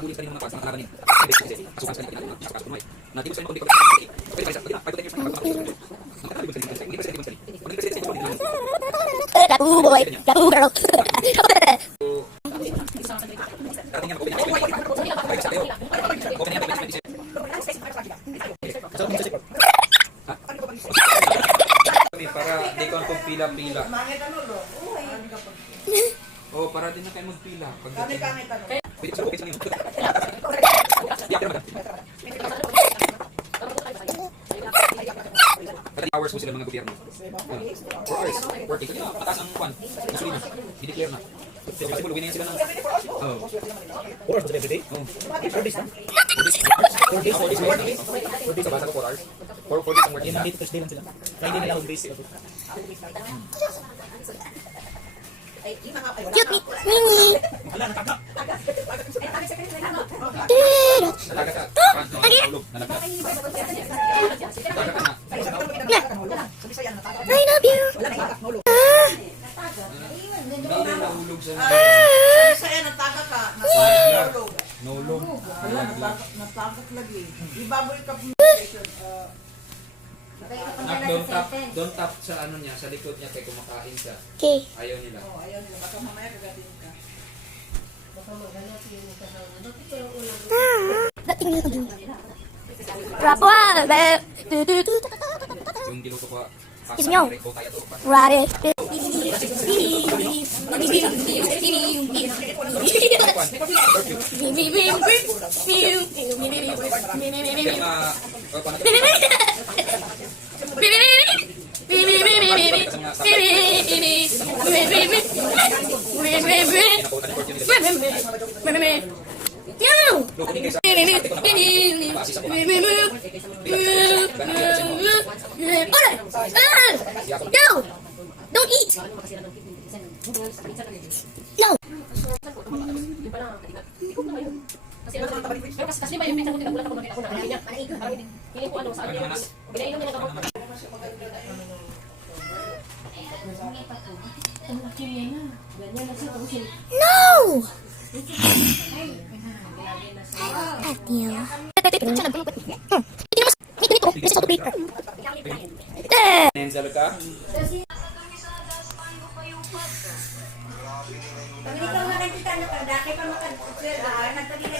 nakabulin sa mga mga kalaban niya. Asukan sa kanila, asukan sa kunway. Na dito sa inyo, pwede pa isa. Pwede pa 5 to 10 years. Nakakaliban sa kanila. Hindi pa sa kanila. Pwede pa sa kanila. Tattoo boy, tattoo girl. Dating yan, open na. Pwede sa kayo. Open na yan, 2026. Para di ko ang pila-pila. Oh, para din na kayo magpila. Pwede sa okay sa inyo. Kada hours mo sila mga gobyerno. 4 hours. Working. Kaya mataas ang kwan. Gasolina. I-declare na. So, kasi bulugin na yan sila ng... Oh. 4 hours every day? Oh. 4 days na? 4 days. 4 days. Sa basa ko 4 hours. 4 days ang working na. Monday to Thursday lang sila. Friday nila home base. Cute me. Mini. Ala, nakaka. Nalaga ka. Nalulog. Nalaga. Nalaga ka na. I love you. Hindi na nahulog sa Saya nataga ka. nahulog. Natagak lagi. Ibaboy ka po. Don't tap sa ano niya, sa likod niya kay kumakain siya. Okay. Ayaw nila. Ayaw nila. Baka mamaya kagatin ka. Dating na ako. Rapwal. Yung diluto ko. Excuse me. Rare. No! Don't eat! No! Kasi ba yung pinsan ko tinagulat ako nakita ko na niya. Hindi ko ano sa ano. Ginainom niya ng gamot. No! Adil. Nenzalo ka? Pag ikaw nga nagkita na ka, dati pa makag-sir, nagpagiging